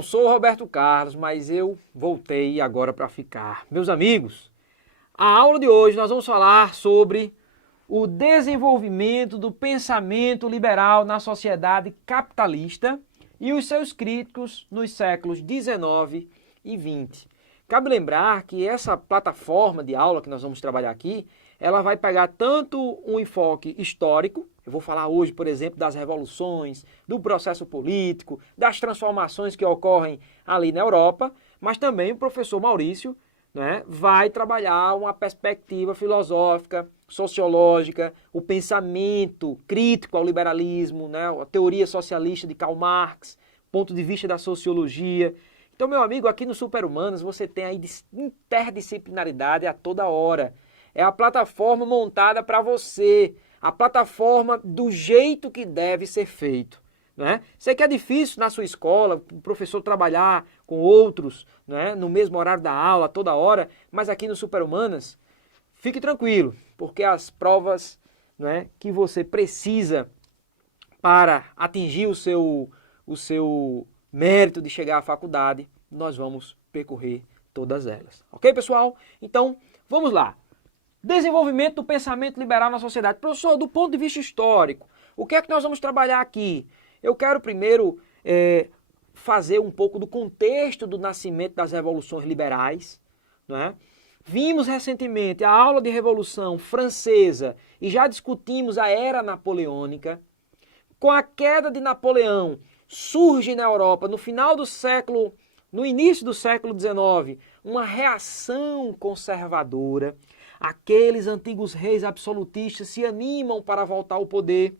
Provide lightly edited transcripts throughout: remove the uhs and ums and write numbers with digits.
não sou o Roberto Carlos, mas eu voltei agora para ficar. Meus amigos, a aula de hoje nós vamos falar sobre o desenvolvimento do pensamento liberal na sociedade capitalista e os seus críticos nos séculos 19 e 20. Cabe lembrar que essa plataforma de aula que nós vamos trabalhar aqui, ela vai pegar tanto um enfoque histórico, eu vou falar hoje, por exemplo, das revoluções, do processo político, das transformações que ocorrem ali na Europa, mas também o professor Maurício, né, vai trabalhar uma perspectiva filosófica, sociológica, o pensamento crítico ao liberalismo, né, a teoria socialista de Karl Marx, ponto de vista da sociologia. Então, meu amigo, aqui no Super-Humanos você tem aí interdisciplinaridade a toda hora. É a plataforma montada para você, a plataforma do jeito que deve ser feito. Né? Sei que é difícil na sua escola o professor trabalhar com outros, né, no mesmo horário da aula, toda hora, mas aqui no Super-Humanas, fique tranquilo, porque as provas, né, que você precisa para atingir o seu mérito de chegar à faculdade, nós vamos percorrer todas elas. Ok, pessoal? Então, vamos lá. Desenvolvimento do pensamento liberal na sociedade. Professor, do ponto de vista histórico, o que é que nós vamos trabalhar aqui? Eu quero primeiro fazer um pouco do contexto do nascimento das revoluções liberais. Né? Vimos recentemente a aula de Revolução Francesa e já discutimos a Era Napoleônica. Com a queda de Napoleão, surge na Europa, no início do século XIX, uma reação conservadora. Aqueles antigos reis absolutistas se animam para voltar ao poder.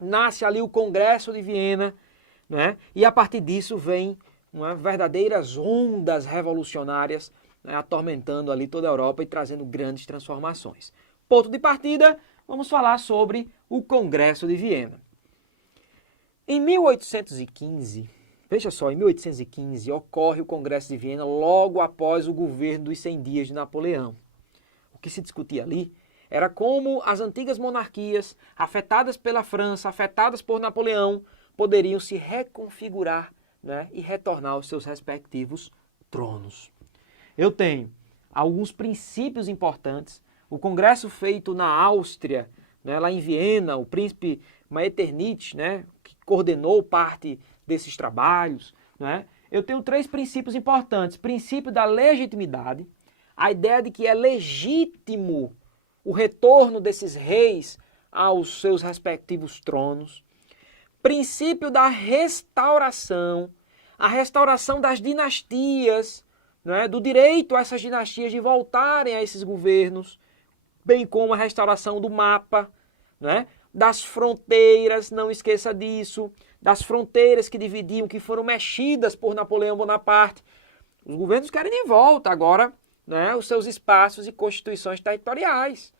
Nasce ali o Congresso de Viena, né? E a partir disso vem verdadeiras ondas revolucionárias, né, atormentando ali toda a Europa e trazendo grandes transformações. Ponto de partida, vamos falar sobre o Congresso de Viena. Em 1815, veja só, em 1815 ocorre o Congresso de Viena logo após o governo dos 100 dias de Napoleão. O que se discutia ali era como as antigas monarquias, afetadas pela França, afetadas por Napoleão, poderiam se reconfigurar, né, e retornar aos seus respectivos tronos. Eu tenho alguns princípios importantes. O congresso feito na Áustria, né, lá em Viena, o príncipe Metternich, né, que coordenou parte desses trabalhos. Né, eu tenho 3 princípios importantes. Princípio da legitimidade, a ideia de que é legítimo o retorno desses reis aos seus respectivos tronos. Princípio da restauração, a restauração das dinastias, né, do direito a essas dinastias de voltarem a esses governos, bem como a restauração do mapa, né, das fronteiras, não esqueça disso, das fronteiras que dividiam, que foram mexidas por Napoleão Bonaparte. Os governos querem de volta agora, né, os seus espaços e constituições territoriais.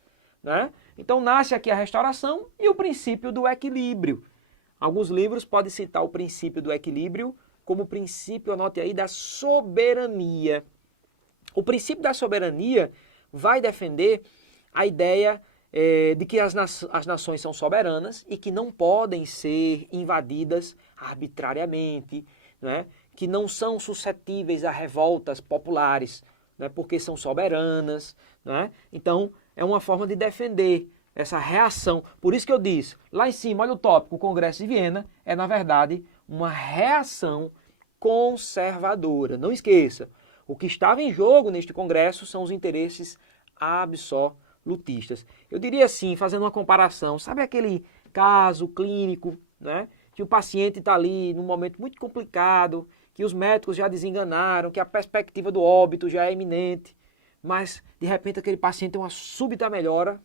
Né? Então nasce aqui a restauração e o princípio do equilíbrio. Alguns livros podem citar o princípio do equilíbrio como o princípio, anote aí, da soberania. O princípio da soberania vai defender a ideia de que as nações são soberanas e que não podem ser invadidas arbitrariamente, né? Que não são suscetíveis a revoltas populares, né? Porque são soberanas. Né? Então, é uma forma de defender essa reação. Por isso que eu disse, lá em cima, olha o tópico, o Congresso de Viena é, na verdade, uma reação conservadora. Não esqueça, o que estava em jogo neste Congresso são os interesses absolutistas. Eu diria assim, fazendo uma comparação, sabe aquele caso clínico, né, que o paciente está ali num momento muito complicado, que os médicos já desenganaram, que a perspectiva do óbito já é iminente, mas de repente aquele paciente tem uma súbita melhora,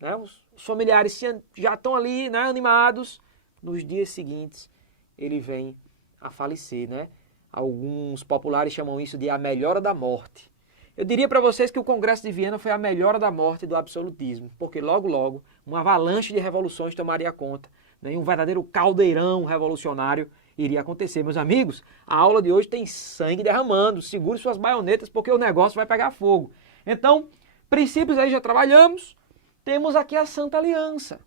né? Os familiares já estão ali, né, animados, nos dias seguintes ele vem a falecer. Né? Alguns populares chamam isso de a melhora da morte. Eu diria para vocês que o Congresso de Viena foi a melhora da morte do absolutismo, porque logo logo uma avalanche de revoluções tomaria conta, né? E um verdadeiro caldeirão revolucionário iria acontecer. Meus amigos, a aula de hoje tem sangue derramando, segure suas baionetas porque o negócio vai pegar fogo. Então, princípios aí já trabalhamos, temos aqui a Santa Aliança.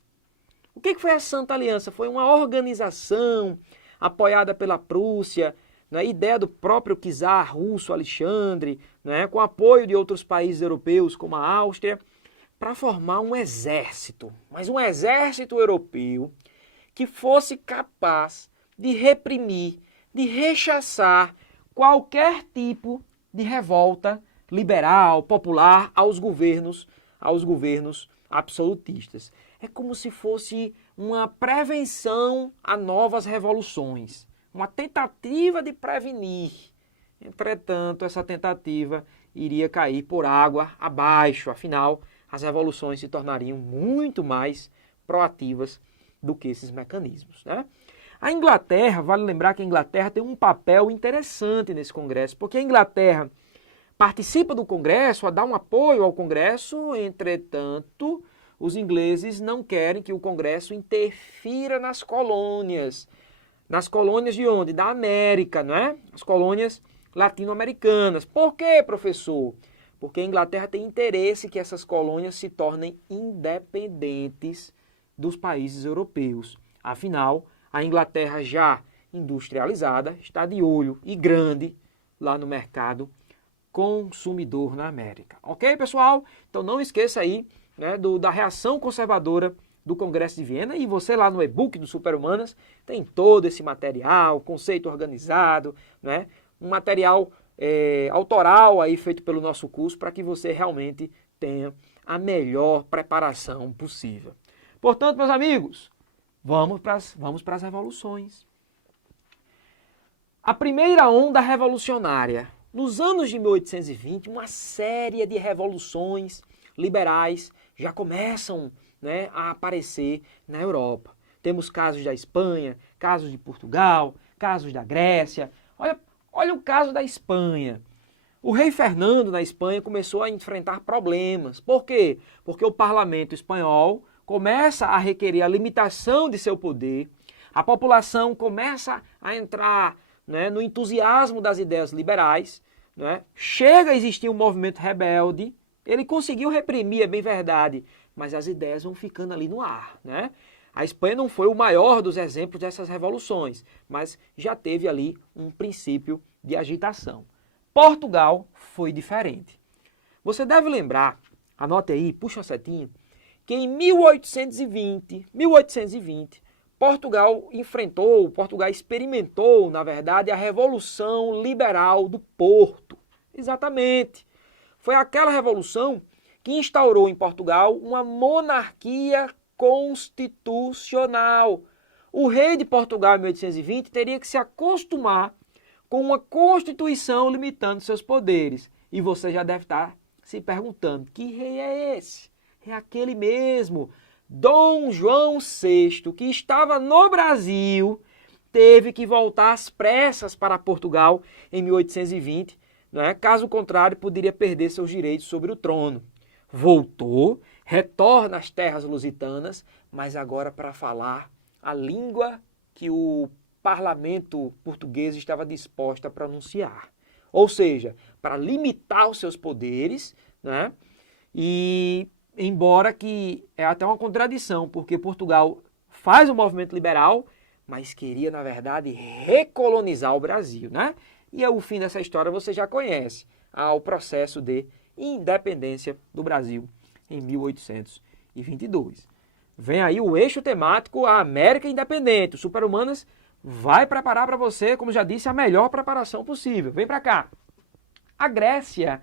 O que foi a Santa Aliança? Foi uma organização apoiada pela Prússia, né, ideia do próprio czar russo Alexandre, né, com apoio de outros países europeus como a Áustria, para formar um exército, mas um exército europeu que fosse capaz de reprimir, de rechaçar qualquer tipo de revolta liberal, popular aos governos absolutistas. É como se fosse uma prevenção a novas revoluções, uma tentativa de prevenir. Entretanto, essa tentativa iria cair por água abaixo, afinal, as revoluções se tornariam muito mais proativas do que esses mecanismos, né? A Inglaterra, vale lembrar que a Inglaterra tem um papel interessante nesse Congresso, porque a Inglaterra participa do Congresso, dá um apoio ao Congresso, entretanto, os ingleses não querem que o Congresso interfira nas colônias. Nas colônias de onde? Da América, não é? As colônias latino-americanas. Por quê, professor? Porque a Inglaterra tem interesse que essas colônias se tornem independentes dos países europeus. Afinal, a Inglaterra já industrializada está de olho e grande lá no mercado consumidor na América. Ok, pessoal? Então não esqueça aí, né, da reação conservadora do Congresso de Viena, e você lá no e-book do Super-Humanas tem todo esse material, conceito organizado, né, um material autoral aí feito pelo nosso curso para que você realmente tenha a melhor preparação possível. Portanto, meus amigos, vamos para as revoluções. A primeira onda revolucionária. Nos anos de 1820, uma série de revoluções liberais já começam, né, a aparecer na Europa. Temos casos da Espanha, casos de Portugal, casos da Grécia. Olha o caso da Espanha. O rei Fernando na Espanha começou a enfrentar problemas. Por quê? Porque o parlamento espanhol começa a requerer a limitação de seu poder, a população começa a entrar, né, no entusiasmo das ideias liberais, né? Chega a existir um movimento rebelde, ele conseguiu reprimir, é bem verdade, mas as ideias vão ficando ali no ar, né? A Espanha não foi o maior dos exemplos dessas revoluções, mas já teve ali um princípio de agitação. Portugal foi diferente. Você deve lembrar, anote aí, puxa a setinha, que em 1820, Portugal experimentou, na verdade, a Revolução Liberal do Porto. Exatamente. Foi aquela revolução que instaurou em Portugal uma monarquia constitucional. O rei de Portugal, em 1820, teria que se acostumar com uma constituição limitando seus poderes. E você já deve estar se perguntando, que rei é esse? É aquele mesmo, Dom João VI, que estava no Brasil, teve que voltar às pressas para Portugal em 1820, né? Caso contrário, poderia perder seus direitos sobre o trono. Voltou, retorna às terras lusitanas, mas agora para falar a língua que o parlamento português estava disposto a pronunciar. Ou seja, para limitar os seus poderes, né? E embora que é até uma contradição, porque Portugal faz um movimento liberal, mas queria, na verdade, recolonizar o Brasil, né? E o fim dessa história você já conhece, o processo de independência do Brasil em 1822. Vem aí o eixo temático, a América Independente. O Super-Humanas vai preparar para você, como já disse, a melhor preparação possível. Vem para cá. A Grécia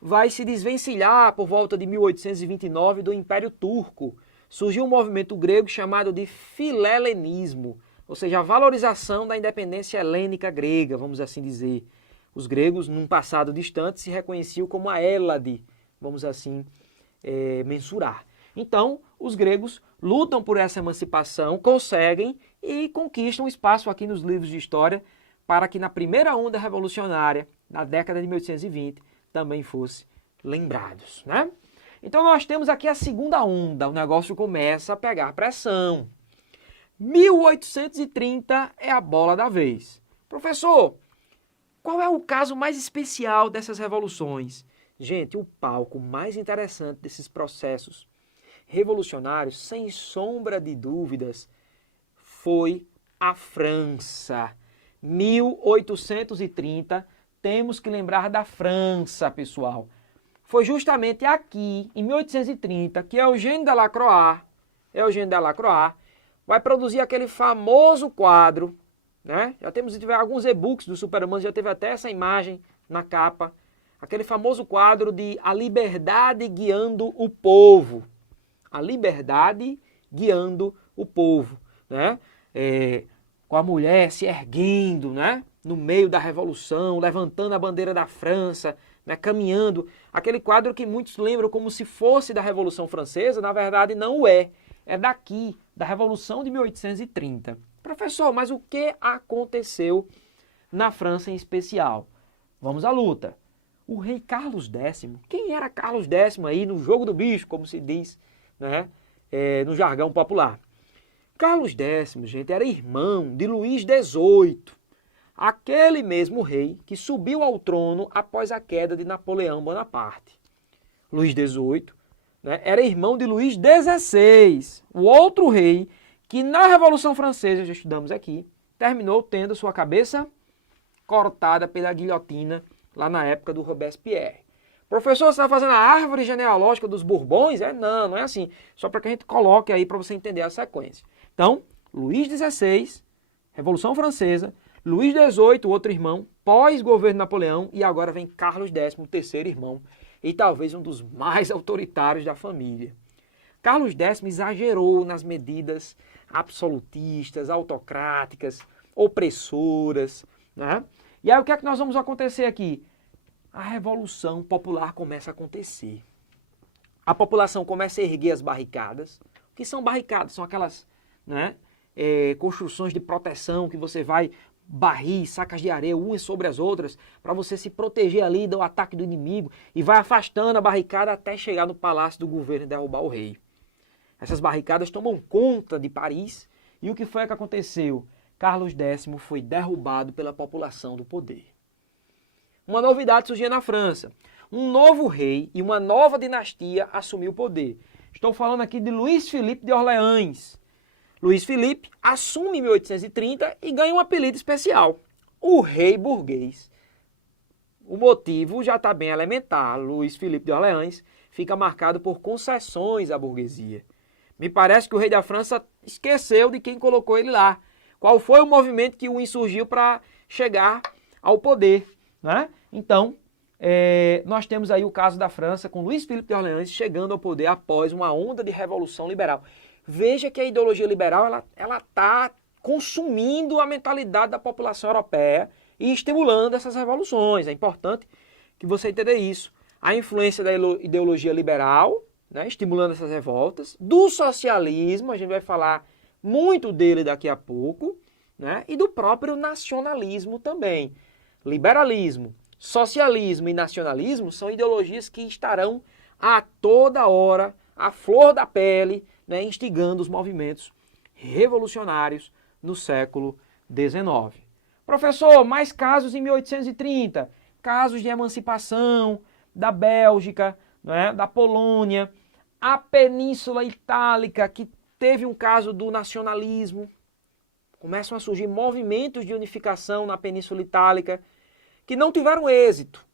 vai se desvencilhar por volta de 1829 do Império Turco. Surgiu um movimento grego chamado de filelenismo, ou seja, a valorização da independência helênica grega, vamos assim dizer. Os gregos, num passado distante, se reconheciam como a Hélade, vamos assim mensurar. Então, os gregos lutam por essa emancipação, conseguem e conquistam espaço aqui nos livros de história para que na primeira onda revolucionária, na década de 1820, também fosse lembrados, né? Então nós temos aqui a segunda onda, o negócio começa a pegar pressão. 1830 é a bola da vez. Professor, qual é o caso mais especial dessas revoluções? Gente, o palco mais interessante desses processos revolucionários, sem sombra de dúvidas, foi a França. 1830, temos que lembrar da França, pessoal. Foi justamente aqui, em 1830, que Eugène Delacroix vai produzir aquele famoso quadro, né? Já temos alguns e-books do Super-Humanos, já teve até essa imagem na capa, aquele famoso quadro de A Liberdade Guiando o Povo. A liberdade guiando o povo, né? Com a mulher se erguendo, né? No meio da revolução, levantando a bandeira da França, né? Caminhando. Aquele quadro que muitos lembram como se fosse da Revolução Francesa, na verdade não é. É daqui, da Revolução de 1830. Professor, mas o que aconteceu na França em especial? Vamos à luta. O rei Carlos X, quem era Carlos X aí no jogo do bicho, como se diz, né? No jargão popular? Carlos X, gente, era irmão de Luís XVIII, aquele mesmo rei que subiu ao trono após a queda de Napoleão Bonaparte. Luís XVIII, né, era irmão de Luís XVI, o outro rei que na Revolução Francesa, já estudamos aqui, terminou tendo sua cabeça cortada pela guilhotina lá na época do Robespierre. Professor, você está fazendo a árvore genealógica dos Bourbons? Não, não é assim. Só para que a gente coloque aí para você entender a sequência. Então, Luís XVI, Revolução Francesa, Luís XVIII, o outro irmão, pós-governo Napoleão, e agora vem Carlos X, o terceiro irmão, e talvez um dos mais autoritários da família. Carlos X exagerou nas medidas absolutistas, autocráticas, opressoras, né? E aí o que é que nós vamos acontecer aqui? A Revolução Popular começa a acontecer. A população começa a erguer as barricadas. O que são barricadas? São aquelas, né, construções de proteção que você vai barrir sacas de areia umas sobre as outras para você se proteger ali do ataque do inimigo e vai afastando a barricada até chegar no palácio do governo e derrubar o rei. Essas barricadas tomam conta de Paris e o que foi que aconteceu? Carlos X foi derrubado pela população do poder. Uma novidade surgia na França. Um novo rei e uma nova dinastia assumiu o poder. Estou falando aqui de Luís Filipe de Orleans. Luís Filipe assume em 1830 e ganha um apelido especial, o rei burguês. O motivo já está bem elementar. Luís Filipe de Orleans fica marcado por concessões à burguesia. Me parece que o rei da França esqueceu de quem colocou ele lá. Qual foi o movimento que o insurgiu para chegar ao poder, né? Então, nós temos aí o caso da França com Luís Filipe de Orleans chegando ao poder após uma onda de revolução liberal. Veja que a ideologia liberal ela está consumindo a mentalidade da população europeia e estimulando essas revoluções. É importante que você entenda isso. A influência da ideologia liberal, né, estimulando essas revoltas, do socialismo, a gente vai falar muito dele daqui a pouco, né, e do próprio nacionalismo também. Liberalismo, socialismo e nacionalismo são ideologias que estarão a toda hora, à flor da pele, né, instigando os movimentos revolucionários no século XIX. Professor, mais casos em 1830, casos de emancipação da Bélgica, né, da Polônia, a Península Itálica, que teve um caso do nacionalismo. Começam a surgir movimentos de unificação na Península Itálica que não tiveram êxito.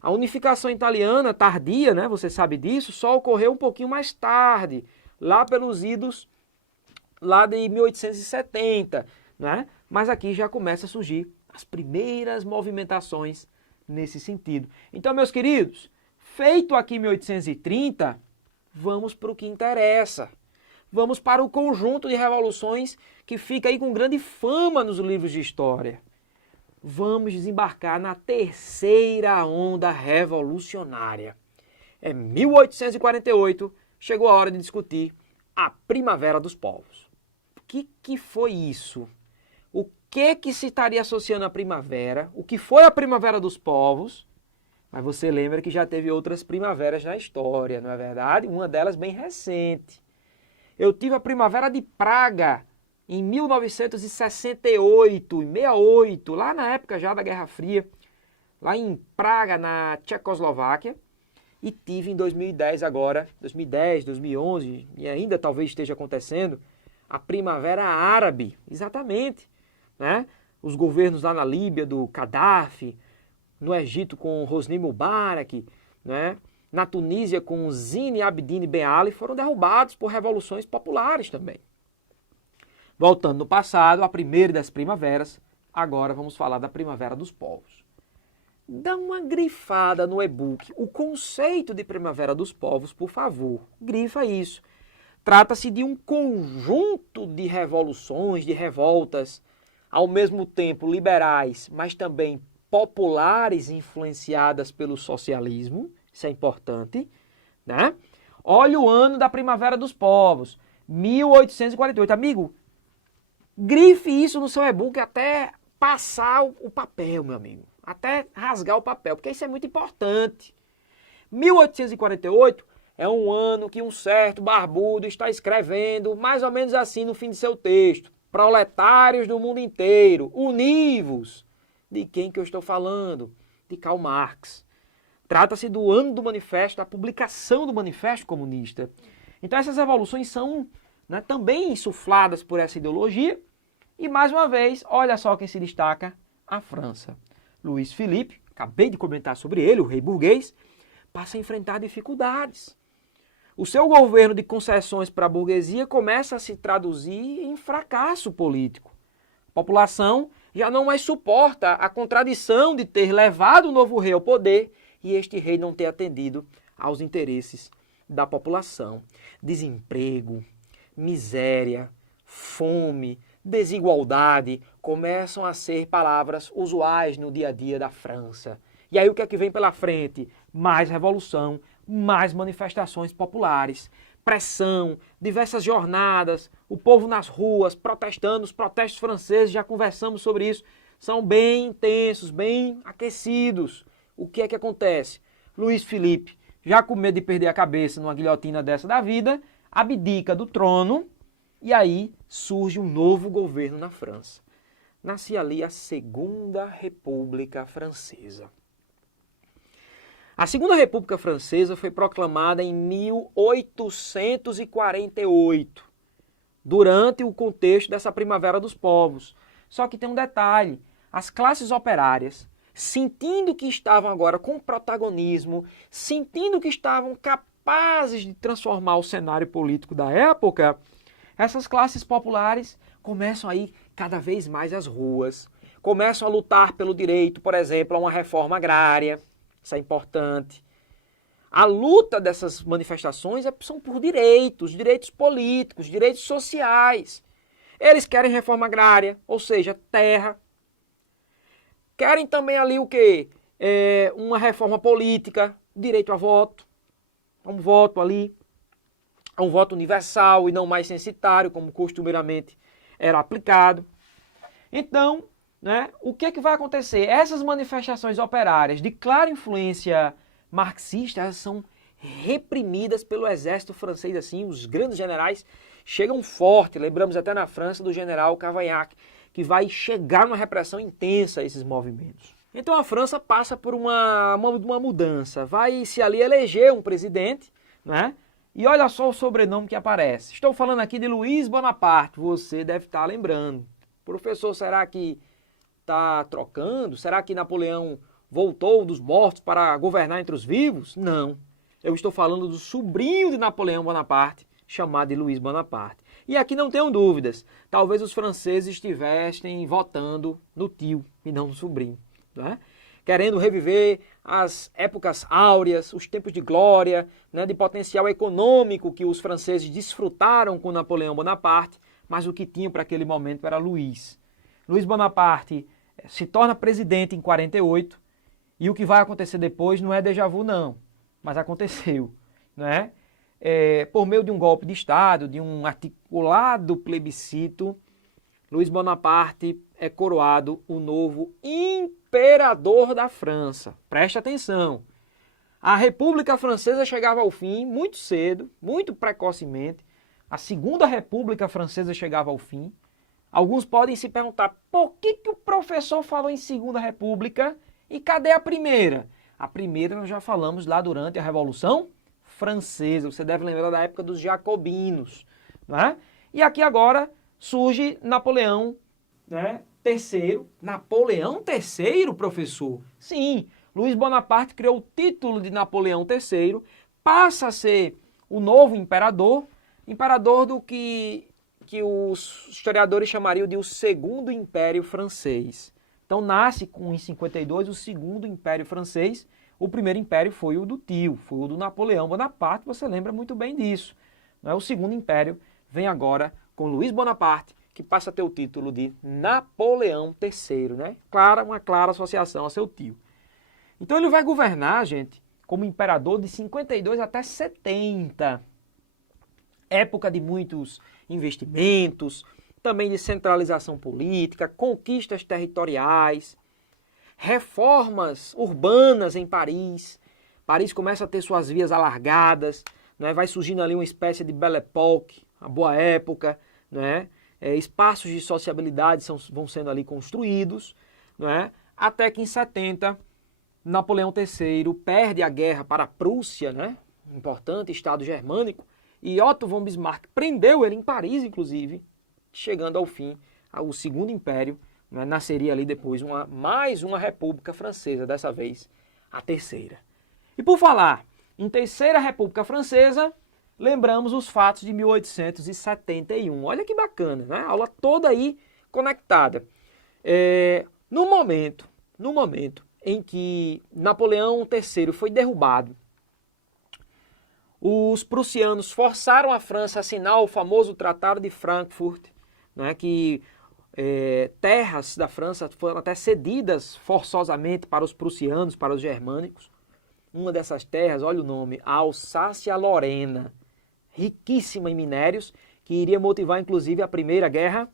A unificação italiana tardia, né, você sabe disso, só ocorreu um pouquinho mais tarde, lá pelos idos lá de 1870, né? Mas aqui já começa a surgir as primeiras movimentações nesse sentido. Então, meus queridos, feito aqui em 1830, vamos para o que interessa. Vamos para o conjunto de revoluções que fica aí com grande fama nos livros de história. Vamos desembarcar na terceira onda revolucionária. É 1848, chegou a hora de discutir a Primavera dos Povos. O que foi isso? O que se estaria associando à primavera? O que foi a Primavera dos Povos? Mas você lembra que já teve outras primaveras na história, não é verdade? Uma delas bem recente. Eu tive a Primavera de Praga em 1968, em 68, lá na época já da Guerra Fria, lá em Praga, na Tchecoslováquia. E tive em 2010 agora, 2010, 2011, e ainda talvez esteja acontecendo, a Primavera Árabe, exatamente, né? os governos lá na Líbia do Gaddafi, no Egito com Hosni Mubarak, né? Na Tunísia com Zine Abidine Ben Ali, foram derrubados por revoluções populares também. Voltando no passado, a primeira das primaveras, agora vamos falar da Primavera dos Povos. Dá uma grifada no e-book, o conceito de Primavera dos Povos, por favor, grifa isso. Trata-se de um conjunto de revoluções, de revoltas, ao mesmo tempo liberais, mas também populares influenciadas pelo socialismo, isso é importante, né? Olha o ano da Primavera dos Povos, 1848. Amigo, grife isso no seu e-book até passar o papel, meu amigo, até rasgar o papel, porque isso é muito importante. 1848 é um ano que um certo barbudo está escrevendo mais ou menos assim no fim de seu texto. Proletários do mundo inteiro, univos. De quem que eu estou falando? De Karl Marx. Trata-se do ano do manifesto, da publicação do manifesto comunista. Então essas revoluções são, né, também insufladas por essa ideologia. E mais uma vez, olha só quem se destaca, a França. Luís Philippe, acabei de comentar sobre ele, o rei burguês, passa a enfrentar dificuldades. O seu governo de concessões para a burguesia começa a se traduzir em fracasso político. A população já não mais suporta a contradição de ter levado o novo rei ao poder e este rei não ter atendido aos interesses da população. Desemprego, miséria, fome, desigualdade começam a ser palavras usuais no dia a dia da França. E aí o que é que vem pela frente? Mais revolução, mais manifestações populares, pressão, diversas jornadas, o povo nas ruas protestando, os protestos franceses, já conversamos sobre isso, são bem intensos, bem aquecidos. O que é que acontece? Luís Philippe, já com medo de perder a cabeça numa guilhotina dessa da vida, abdica do trono e aí surge um novo governo na França. Nasce ali a Segunda República Francesa. A Segunda República Francesa foi proclamada em 1848, durante o contexto dessa Primavera dos Povos. Só que tem um detalhe, as classes operárias, sentindo que estavam agora com protagonismo, sentindo que estavam capazes de transformar o cenário político da época, essas classes populares começam a ir cada vez mais às ruas, começam a lutar pelo direito, por exemplo, a uma reforma agrária. Isso é importante. A luta dessas manifestações são por direitos, direitos políticos, direitos sociais. Eles querem reforma agrária, ou seja, terra. Querem também ali o quê? Uma reforma política, direito a voto. Um voto ali, um voto universal e não mais censitário, como costumeiramente era aplicado. Então, né, o que é que vai acontecer? Essas manifestações operárias de clara influência marxista, elas são reprimidas pelo exército francês, assim, os grandes generais chegam forte, lembramos até na França do general Cavaignac, que vai chegar numa repressão intensa a esses movimentos. Então a França passa por uma mudança, vai se ali eleger um presidente, né? E olha só o sobrenome que aparece. Estou falando aqui de Luiz Bonaparte, você deve estar lembrando. Professor, será que está trocando? Será que Napoleão voltou dos mortos para governar entre os vivos? Não. Eu estou falando do sobrinho de Napoleão Bonaparte, chamado de Luiz Bonaparte. E aqui não tenham dúvidas, talvez os franceses estivessem votando no tio e não no sobrinho, né? Querendo reviver as épocas áureas, os tempos de glória, né, de potencial econômico que os franceses desfrutaram com Napoleão Bonaparte, mas o que tinham para aquele momento era Luiz. Luiz Bonaparte se torna presidente em 48 e o que vai acontecer depois não é déjà vu não, mas aconteceu, né? Por meio de um golpe de Estado, de um articulado plebiscito, Luiz Bonaparte é coroado o novo imperador da França. Preste atenção. A República Francesa chegava ao fim muito cedo, muito precocemente. A Segunda República Francesa chegava ao fim. Alguns podem se perguntar, por que o professor falou em Segunda República e cadê a primeira? A primeira nós já falamos lá durante a Revolução Francesa. Você deve lembrar da época dos jacobinos, né? E aqui agora surge Napoleão, né, III, Napoleão III, professor. Sim, Luiz Bonaparte criou o título de Napoleão III, passa a ser o novo imperador do que os historiadores chamariam de o Segundo Império Francês. Então nasce em 52 o Segundo Império Francês. O primeiro império foi o do tio, foi o do Napoleão Bonaparte, você lembra muito bem disso. O Segundo Império vem agora com Luiz Bonaparte, que passa a ter o título de Napoleão III, né? Uma clara associação a seu tio. Então ele vai governar, gente, como imperador de 52 até 70. Época de muitos investimentos, também de centralização política, conquistas territoriais, reformas urbanas em Paris. Paris começa a ter suas vias alargadas, né? Vai surgindo ali uma espécie de Belle Époque, a boa época, né? Espaços de sociabilidade vão sendo ali construídos, né? Até que em 70, Napoleão III perde a guerra para a Prússia, né? Importante estado germânico, e Otto von Bismarck prendeu ele em Paris, inclusive, chegando ao fim, ao Segundo Império, né? Nasceria ali depois mais uma República Francesa, dessa vez a terceira. E por falar em Terceira República Francesa, lembramos os fatos de 1871. Olha que bacana, né? A aula toda aí conectada. No momento em que Napoleão III foi derrubado, os prussianos forçaram a França a assinar o famoso Tratado de Frankfurt, né, que terras da França foram até cedidas forçosamente para os prussianos, para os germânicos. Uma dessas terras, olha o nome, a Alsácia-Lorena, riquíssima em minérios, que iria motivar inclusive a Primeira Guerra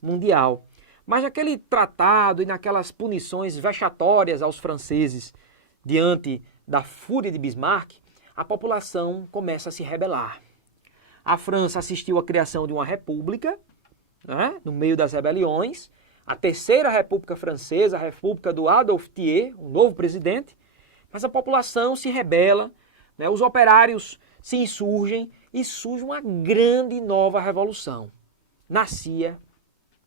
Mundial. Mas naquele tratado e naquelas punições vexatórias aos franceses diante da fúria de Bismarck, a população começa a se rebelar. A França assistiu à criação de uma república, né, no meio das rebeliões, a Terceira República Francesa, a República do Adolphe Thiers, o novo presidente, mas a população se rebela, né, os operários se insurgem e surge uma grande nova revolução. Nascia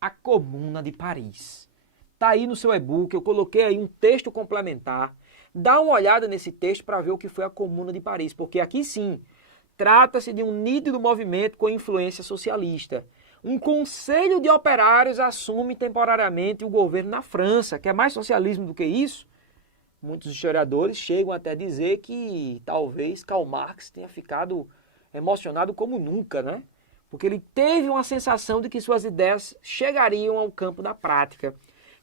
a Comuna de Paris. Está aí no seu e-book, eu coloquei aí um texto complementar. Dá uma olhada nesse texto para ver o que foi a Comuna de Paris, porque aqui sim, trata-se de um nítido movimento com influência socialista. Um conselho de operários assume temporariamente o governo na França. Quer mais socialismo do que isso? Muitos historiadores chegam até a dizer que talvez Karl Marx tenha ficado emocionado como nunca, né? Porque ele teve uma sensação de que suas ideias chegariam ao campo da prática,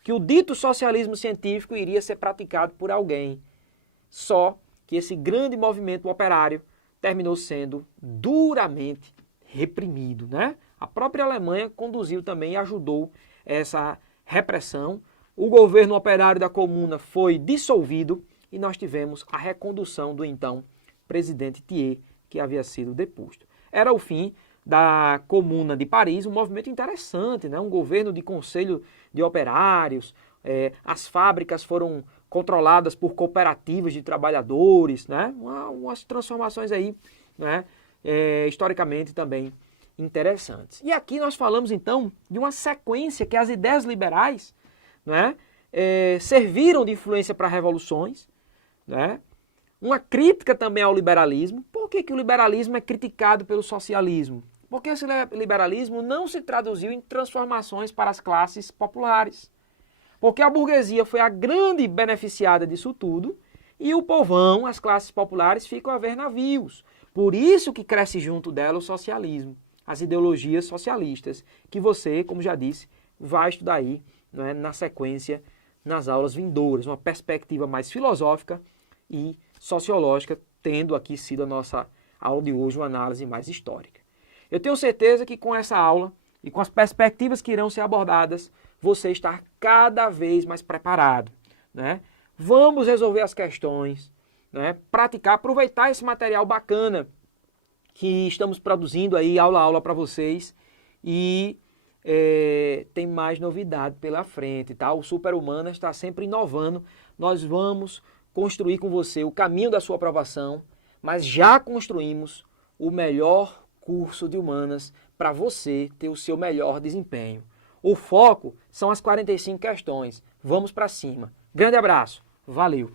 que o dito socialismo científico iria ser praticado por alguém. Só que esse grande movimento operário terminou sendo duramente reprimido, né? A própria Alemanha conduziu também e ajudou essa repressão. O governo operário da Comuna foi dissolvido e nós tivemos a recondução do então presidente Thiers, que havia sido deposto. Era o fim da Comuna de Paris, um movimento interessante, né? Um governo de conselho de operários, as fábricas foram controladas por cooperativas de trabalhadores, né? Umas transformações aí, né? Historicamente também interessantes. E aqui nós falamos então de uma sequência que as ideias liberais, né, serviram de influência para revoluções, né? Uma crítica também ao liberalismo. Por que o liberalismo é criticado pelo socialismo? Porque esse liberalismo não se traduziu em transformações para as classes populares. Porque a burguesia foi a grande beneficiada disso tudo e o povão, as classes populares, ficam a ver navios. Por isso que cresce junto dela o socialismo, as ideologias socialistas, que você, como já disse, vai estudar aí, né, na sequência, nas aulas vindouras, uma perspectiva mais filosófica e sociológica, tendo aqui sido a nossa aula de hoje uma análise mais histórica. Eu tenho certeza que com essa aula e com as perspectivas que irão ser abordadas, você está cada vez mais preparado, né? Vamos resolver as questões, né? Praticar, aproveitar esse material bacana que estamos produzindo aí, aula a aula para vocês, e tem mais novidade pela frente, tá? O Super-Humana está sempre inovando, nós vamos construir com você o caminho da sua aprovação, mas já construímos o melhor curso de humanas para você ter o seu melhor desempenho. O foco são as 45 questões. Vamos para cima. Grande abraço. Valeu.